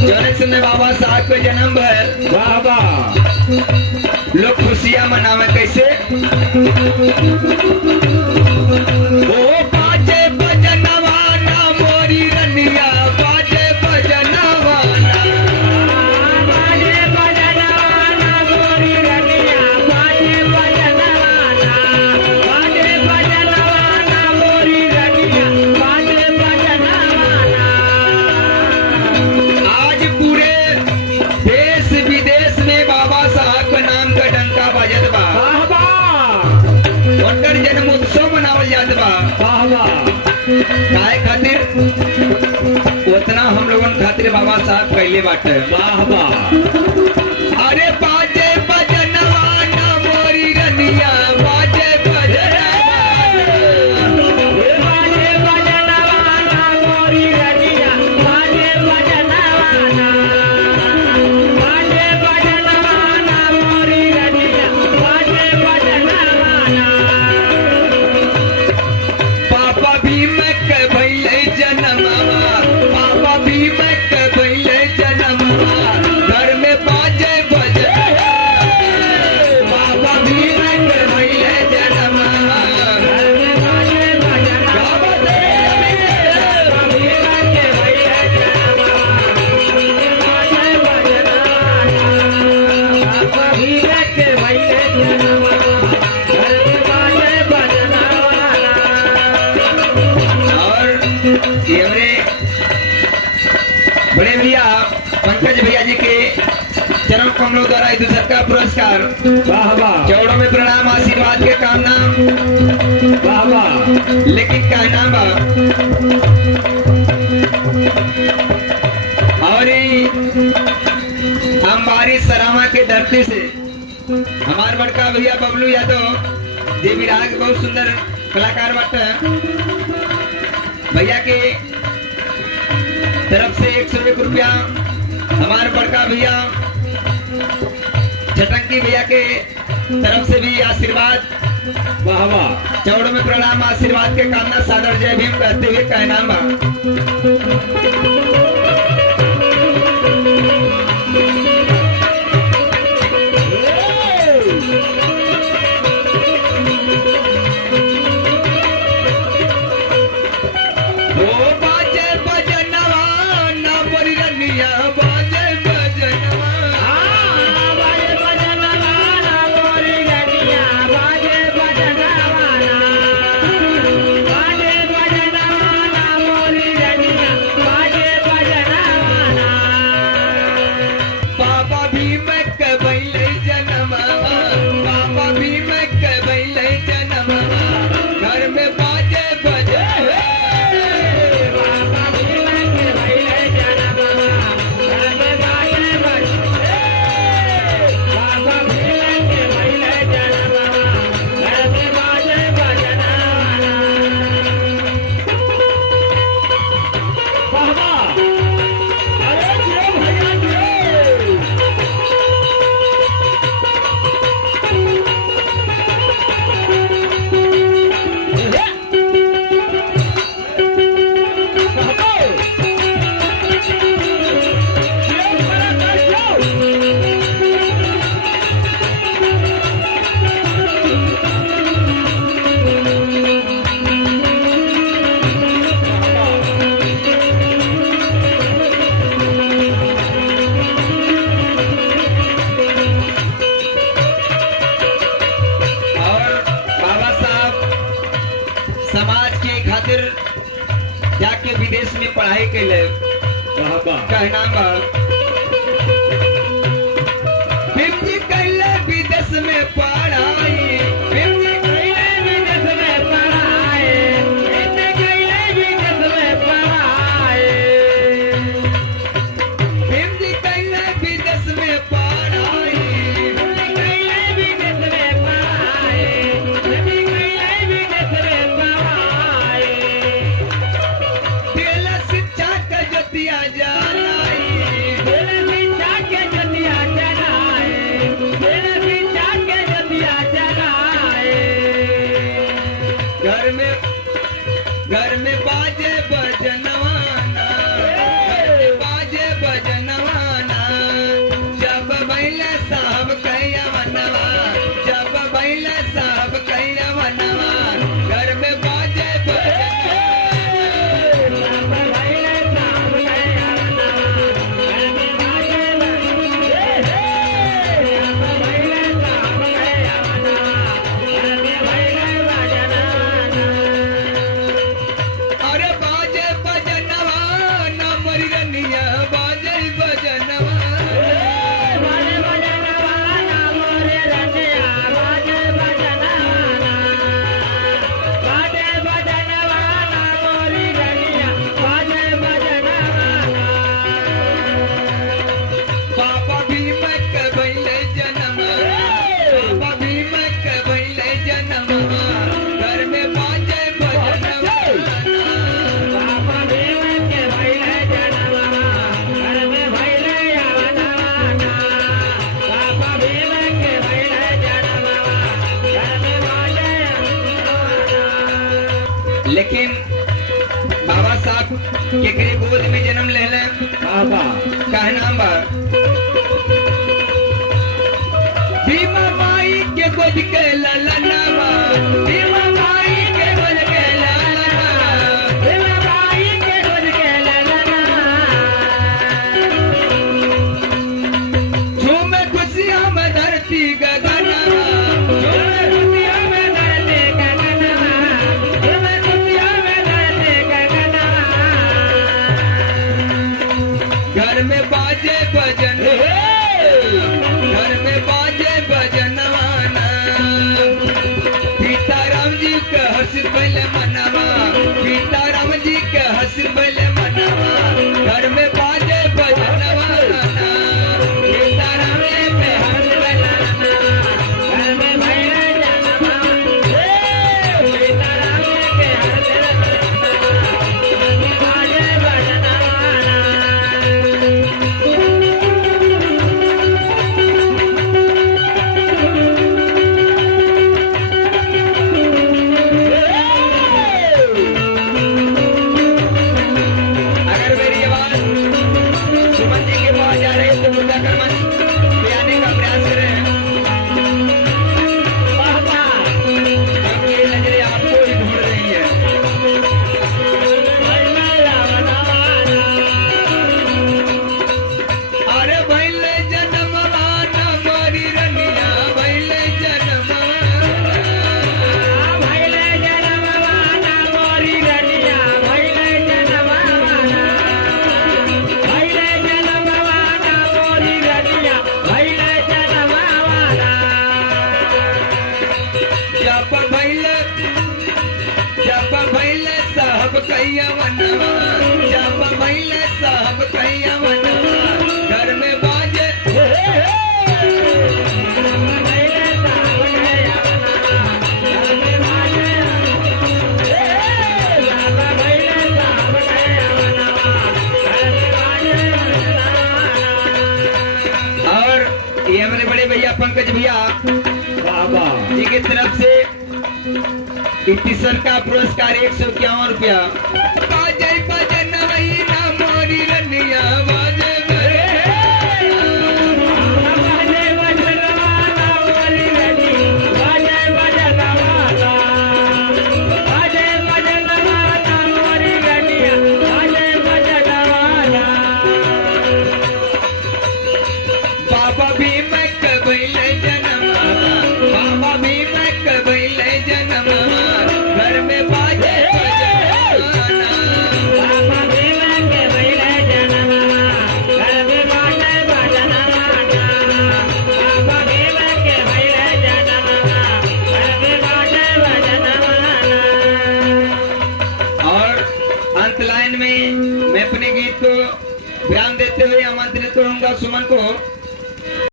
जौन में बाबा साहब के जन्म भर वाह वाह लोग खुशियां मनावे कैसे ओ बाजे बजनवा ना मोरी रनिया बाजे बजनवा बाजे बजनवाना मोरी रनिया बाजे बजनवाना बाजे बजनवाना मोरी रनिया बाजे बजनवाना। आज पूरे देश विदेश में बाबा साहब का नाम का डंका बजत बा वाह वाह उनकर जन्म उत्सव मनावल जात बा वाह वाह काहे खातिर उतना हम लोगन खातिर बाबा साहब कैले बाटे वाह वाह अरे बाजे बजनवा ना मोरी रनिया बाजे बजनवा बाजे बजनवाना मोरी रनिया बाजे बजनवाना बाजे बजनवाना मोरी रनिया बाजे बजनवाना। पापा भीम के भइले जनमवा पापा भीम के भइले जनमवा घर में बाजे बजे पापा भीम के भइले जनमवा बाजे बजनवाना क्या बात है? के भैया जनवा बाजे बजनवाना भैया के भैया जनवा घर में बाजे बजनवाना। और ये हमारे बड़े भैया पंकज भैया जी के चरण कमलों द्वारा इस का पुरस्कार वाह वाह चौड़ों में प्रणाम आशीर्वाद के कामना वाह वाह लेकिन कहना बा और ई अंबारी सरामा के धरती से हमार बड़का भैया बबलू यादव जे विराग बहुत सुंदर कलाकार बाटे भैया के तरफ से 101 रुपया हमारे बड़का भैया छटंकी भैया के तरफ से भी आशीर्वाद वाह वाह चौड़ों में प्रणाम आशीर्वाद के कामना सादर जय भीम कहते हुए कहना बा ओ बाजे बजनवा ना मोरी रनिया बाजे बजनवा बाजे बजनवाना मोरी रनिया बाजे बजनवाना बाजे बजनवाना मोरी रनिया बाजे बजनवाना। पापा भीम के भइले जनमवा पापा भीम के भइले जनमवा घर में बाजे बजे बाबा भीम के भैया जनवा घर में बाजे बजनवाना बाबा भीम के भैया जनवा घर में बाजे बजनवाना। वाह वाह अरे जियो भैया जियो और बाबा साहब समाज के खातिर जाके विदेश में पढ़ाई कैले कहना बा भीम जी कैले विदेश में पढ़ाई भीम जी कैले विदेश में पढ़ाए इतने कैले विदेश में पढ़ाए भीम जी कैले विदेश में पढ़ाई कैले विदेश में पढ़ाए कैले विदेश में पढ़ाए दिल शिक्षा का ज्योतिया जलाई केकरे गोद में जन्म ले ले बाबा काहे नाम बा भीमा माई के गोद के ललनावा भीमा माई के गोद के ललनावा भीमा माई के गोद के ललना झूमे खुशियां में धरती गगनवा झूमे खुशियों में धरती गगनवा झूमे खुशियों में धरती गगनवा घर में बाजे भजन घर में बाजे भजनवाना सीताराम जी के हंस पहल मनवा सीताराम जी के हंस पहल मनवा घर में बाजे भजनवाना सीताराम जी के हंस पहल घर में भैया जनवा सीताराम के हर दिल बाजे बजनवाना अगर मेरी आवाज सुमन जी के पास जा रही है तो मुद्दा कर्मन ले आने का प्रयास करें बाबा क्योंकि ये नजरें आपको ही ढूंढ रही है अरे भैले जन्मवाना मोरी रनिया भैले जन्मवाना भैले जनवाना मोरी रनिया भैले जनवाना भैले जनवाना मोरी रनिया भैले जनवाना जब भैले साहब कैया मनवा जब भैले साहब कैया मनवा घर में बाजे भैले साहब गया घर में बाजे बाबा भैले साहब गया घर में बाजे और ये हमारे बड़े भैया पंकज भैया बाबा जी की तरफ से का पुरस्कार 151 रुपया बाजे बजन वही ना मोरी रनिया बाजे बरे बाजे बजनवाना मोरी रनी बाजे बजनवाना बाजे बजनवाना मोरी रनिया बाजे बजनवाना बाबा भीम कबैले जनमा बाबा भीम कबैले जनमा घर में बाजे बजनवाना बाबा भीम के भैले जनवा घर में बाजे बजनवाना बाबा भीम के भैले जनवा घर में बाजे बजनवाना और अंत लाइन में मैं अपने गीत को विराम देते हुए आमंत्रित करूंगा सुमन को